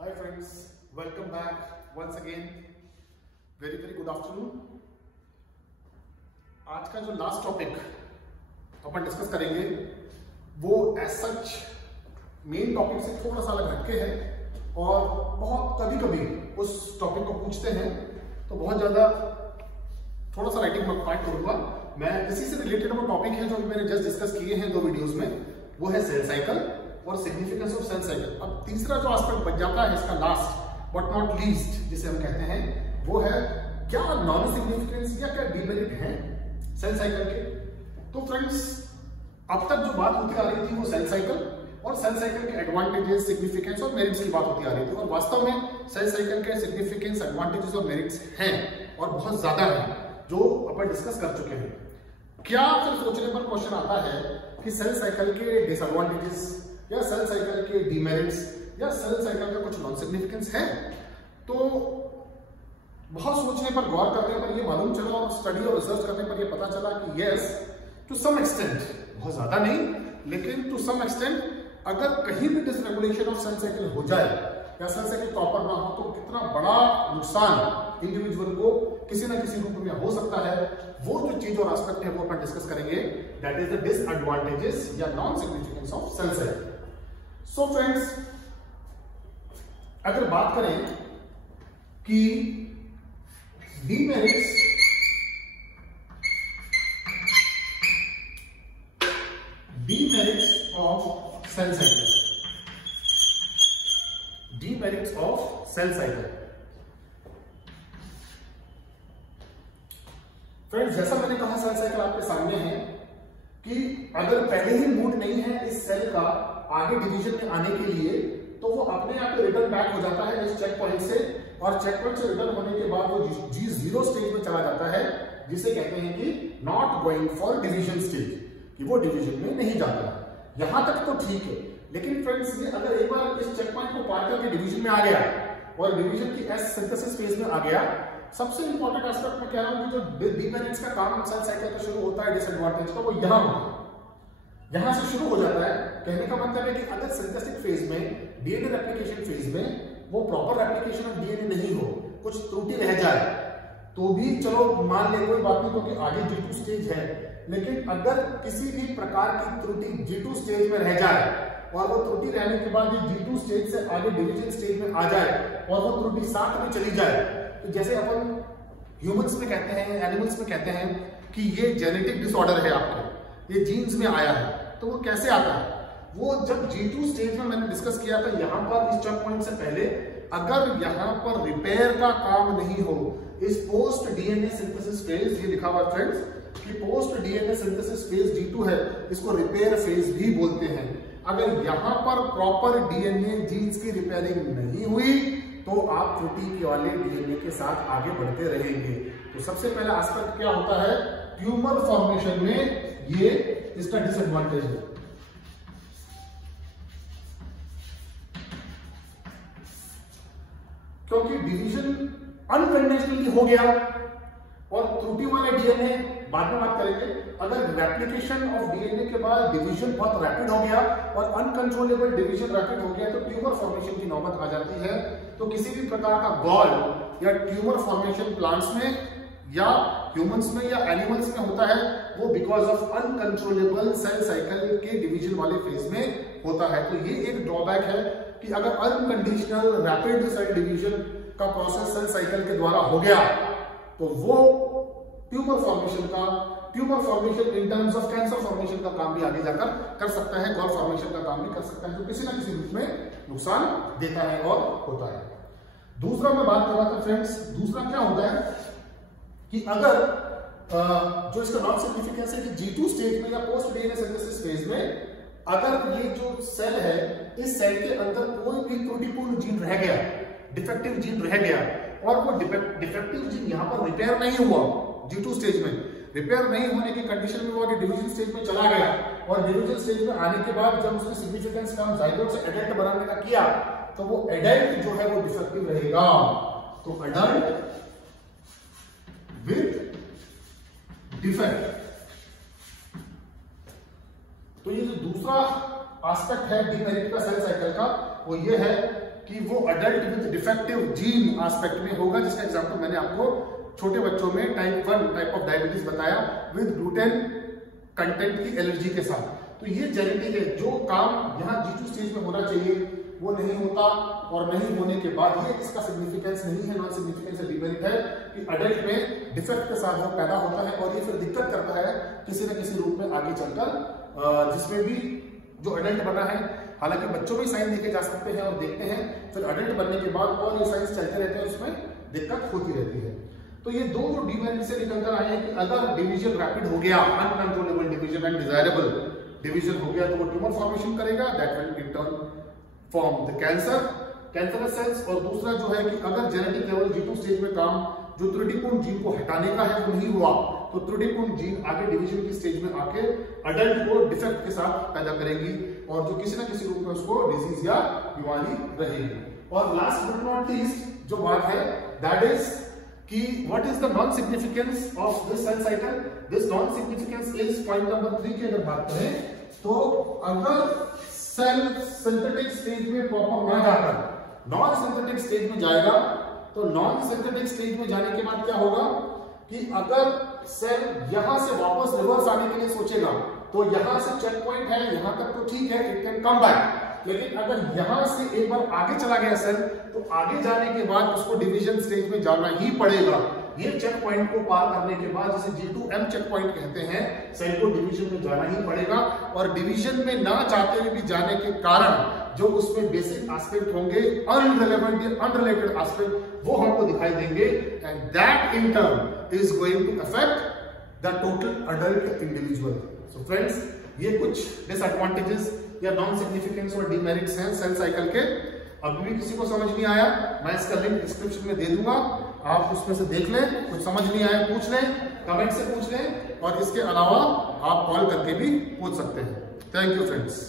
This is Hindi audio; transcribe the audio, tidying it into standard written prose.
Hi friends, welcome back once again. Very good afternoon. आज का जो लास्ट टॉपिक अपन डिस्कस करेंगे वो एज सच मेन टॉपिक से थोड़ा सा अलग हटके है और बहुत कभी उस टॉपिक को पूछते हैं तो बहुत ज्यादा थोड़ा सा राइटिंग में पार्ट करूंगा मैं। इसी से रिलेटेड वो टॉपिक है जो मैंने जस्ट डिस्कस किए हैं दो वीडियोस में, वो है सेल साइकिल और सिग्निफिकेंस ऑफ सेल साइकिल। अब तीसरा जो एस्पेक्ट बच जाता है इसका लास्ट बट नॉट लीस्ट जिसे हम कहते हैं वो है क्या नॉन सिग्निफिकेंस या क्या डीमेरिट है सेल साइकिल के। तो फ्रेंड्स अब तक जो बात होती आ रही थी वो सेल साइकिल और सेल साइकिल के एडवांटेजेस, सिग्निफिकेंस और मेरिट्स की बात होती आ रही थी, और वास्तव में सेल साइकिल के सिग्निफिकेंस, एडवांटेजेस और मेरिट्स हैं और बहुत ज्यादा हैं जो अपन डिस्कस कर चुके हैं। क्या फिर सोचने पर क्वेश्चन आता है कि सेल साइकिल के डिसएडवांटेजेस या सेल साइकिल के डीमेरिट्स या सेल साइकिल का कुछ नॉन सिग्निफिकेंस है? तो बहुत सोचने पर, गौर करने पर ये मालूम चला और स्टडी और रिसर्च करने पर ये पता चला कि यस टू सम एक्सटेंट, बहुत ज्यादा नहीं लेकिन टू सम एक्सटेंट, अगर कहीं भी डिसरेगुलेशन ऑफ सेल साइकिल हो जाए या सेल साइकिल प्रॉपर ना हो तो कितना बड़ा नुकसान इंडिविजुअल को किसी ना किसी रूप में हो सकता है। वो जो चीज और एस्पेक्ट है वो अपन डिस्कस करेंगे, दैट इज द डिसएडवांटेजेस या non significance of cell cycle. So friends अगर बात करें कि demerits of cell cycle, demerits of cell cycle. Friends जैसा मैंने कहा सेल साइकिल आपके सामने है कि अगर पहले ही मूड नहीं है इस सेल का आगे डिवीजन में आने के लिए तो वो अपने आप रिटर्न बैक हो जाता है इस चेक पॉइंट से, और चेक पॉइंट से रिटर्न होने के बाद वो G0 स्टेज में चला जाता है जिसे कहते हैं कि not going for division stage, कि वो डिवीजन में नहीं जाता। यहां तक तो ठीक है, लेकिन फ्रेंड्स ये अगर एक बार इस चेक पॉइंट को पार करके डिवीजन में आ गया और डिवीजन की एस सिंथेसिस फेज में आ गया, सबसे इंपॉर्टेंट एस्पेक्ट में कह रहा हूं कि जो डीमेरिट्स का काम सेल साइकिल का शुरू होता है डिसएडवांटेज का, वो यहां होता है, यहां से शुरू हो जाता है। कहने का मतलब है कि अगर सिंथेटिक फेज में, डीएनए रेप्लिकेशन फेज में वो प्रॉपर रेप्लिकेशन ऑफ डीएनए नहीं हो, कुछ त्रुटि रह जाए तो भी चलो मान ले कोई बात नहीं क्योंकि आगे G2 स्टेज है, लेकिन अगर किसी भी प्रकार की त्रुटि G2 स्टेज में रह जाए और वो त्रुटि रहने के बाद G2 स्टेज से आगे डिवीजन स्टेज में आ जाए और वो त्रुटि साथ में चली जाए, तो जैसे अपन ह्यूमंस में कहते हैं, एनिमल्स में कहते हैं कि ये जेनेटिक डिसऑर्डर है आपके, ये जीन्स में आया है, तो वो कैसे आता है? वो जब G2 स्टेज में मैंने डिस्कस किया था, यहां पर इस चेक पॉइंट से पहले अगर यहां पर रिपेयर का काम नहीं हो, इस पोस्ट डीएनए सिंथेसिस फेज, ये लिखा हुआ फ्रेंड्स कि post DNA synthesis phase G2 है, इसको रिपेयर फेज भी बोलते हैं। अगर यहां पर प्रॉपर डीएनए जीन्स की रिपेयरिंग नहीं हुई तो आप त्रुटि वाले डीएनए के साथ आगे बढ़ते रहेंगे। तो सबसे पहला एस्पेक्ट क्या होता है? ट्यूमर फॉर्मेशन में ये इसका डिसएडवांटेज है। क्योंकि डिवीजन अनकंडीशनली हो गया और त्रुटि वाले डीएनए बाद में बात करेंगे। अगर रेप्लिकेशन ऑफ डीएनए के बाद डिवीजन बहुत रैपिड हो गया और अनकंट्रोलेबल डिवीजन रैपिड हो गया तो ट्यूमर फॉर्मेशन की नौबत आ जाती है। तो किसी भी प्रकार का गॉल या ट्यूमर फॉर्मेशन प्लांट्स में या ह्यूमंस में या एनिमल्स में होता है, वो because of uncontrollable cell cycle के डिवीजन वाले फेज में होता है। तो ये एक ड्रॉबैक है कि अगर अनकंडीशनल रैपिड सेल डिवीजन का प्रोसेस सेल साइकिल के द्वारा हो गया तो वो tumour formation in terms of cancer formation का काम भी आगे जाकर कर सकता है, गॉल फॉर्मेशन का काम भी कर सकता है, जो किसी ना किसी रूप में नुकसान देता है और होता है। दूसरा मैं बात कर रहा था फ्रेंड्स, दूसरा क्या होता है कि अगर जो इसका नॉन सिग्निफिकेंस है कि G2 स्टेज में या पोस्ट डीएनए सिंथेसिस फेज में अगर ये जो सेल है, इस सेल के अंदर कोई भी त्रुटिपूर्ण जीन रह गया, डिफेक्टिव जीन रह गया और वो डिफेक्टिव जीन यहां पर रिपेयर नहीं हुआ, G2 स्टेज में रिपेयर नहीं होने की कंडीशन में वो आगे डिवीजन स्टेज में चला गया और डिवीजन स्टेज में आने के बाद जब उसने सिग्निफिकेंस काम जाइगोट से एडल्ट बनाने का किया तो वो एडल्ट जो है वो डिफेक्टिव रहेगा। तो एडल्ट विथ डिफेक्ट। तो ये जो दूसरा एस्पेक्ट है डीमेरिट का सेल साइकिल का, वो ये है कि वो adult with defective gene aspect में होगा, जिसका एग्जांपल मैंने आपको छोटे बच्चों में टाइप 1 टाइप ऑफ डायबिटीज बताया विद ग्लूटेन कंटेंट की एलर्जी के साथ। तो ये जेनेटिक है, जो काम यहाँ G2 स्टेज में होना चाहिए वो नहीं होता, और नहीं होने के बाद ये इसका सिग्निफिकेंस नहीं है, नॉन सिग्निफिकेंस डिमेरिट है कि अडल्ट में डिफेक्ट के साथ वो पैदा होता है और ये फिर दिक्कत करता है किसी न किसी रूप में आगे चलकर, जिसमें भी जो अडल्ट बना है, हालांकि बच्चों में साइन देखे जा सकते हैं और देखते हैं, फिर अडल्ट बनने के बाद और ये साइंस चलते रहते हैं, उसमें दिक्कत होती रहती है। तो ये दो जो डिमेरिट से निकल कर आए हैं कि अगर डिवीजन रैपिड हो गया, uncontrollable division and desirable division हो गया, तो वो ट्यूमर फॉर्मेशन करेगा, that will in turn form the cancerous cells. और दूसरा जो है कि अगर जेनेटिक लेवल G2 स्टेज में काम जो त्रुटिपूर्ण जीन को हटाने का है वो नहीं हुआ, तो त्रुटिपूर्ण जीन आगे डिवीजन की स्टेज में आके अडल्ट को डिफेक्ट के साथ पैदा करेंगी और जो किसी न किसी रूप में उसको डिजीज या बीमारी रहेगी। और लास्ट बट नॉट लीस्ट जो बात है दैट इज कि what is the non significance of this cell cycle. This non significance is point number 3 की अगर बात करें तो अगर सेल सिंथेटिक स्टेज में प्रॉपर ना जाकर नॉन सिंथेटिक स्टेज में जाएगा, तो नॉन सिंथेटिक स्टेज में जाने के बाद क्या होगा कि अगर सेल यहां से वापस रिवर्स आने के लिए सोचेगा तो यहां से चेक पॉइंट है, यहां तक तो ठीक है, इट कैन कम बैक, लेकिन अगर यहां से एक बार आगे चला गया सेल तो आगे जाने के बाद उसको डिवीजन स्टेज में जाना ही पड़ेगा। ये चेक पॉइंट को पार करने के बाद, जिसे G2M चेक पॉइंट कहते हैं, सेल को डिवीजन में जाना ही पड़ेगा, और डिवीजन में ना चाहते हुए भी जाने के कारण जो उसमें बेसिक एस्पेक्ट होंगे, अनरिलेवेंट या अनरिलेटेड एस्पेक्ट, वो हमको दिखाई देंगे, and that in turn is going to affect the total adult individual. So friends, ये कुछ डिसएडवांटेजेस या नॉन सिग्निफिकेंस और डिमेरिट्स हैं सेल साइकिल के। अभी भी किसी को समझ नहीं आया, मैं इसका लिंक डिस्क्रिप्शन में दे दूंगा, आप उसमें से देख लें, कुछ समझ नहीं आया पूछ लें, कमेंट से पूछ लें, और इसके अलावा आप कॉल करके भी पूछ सकते हैं। Thank you friends.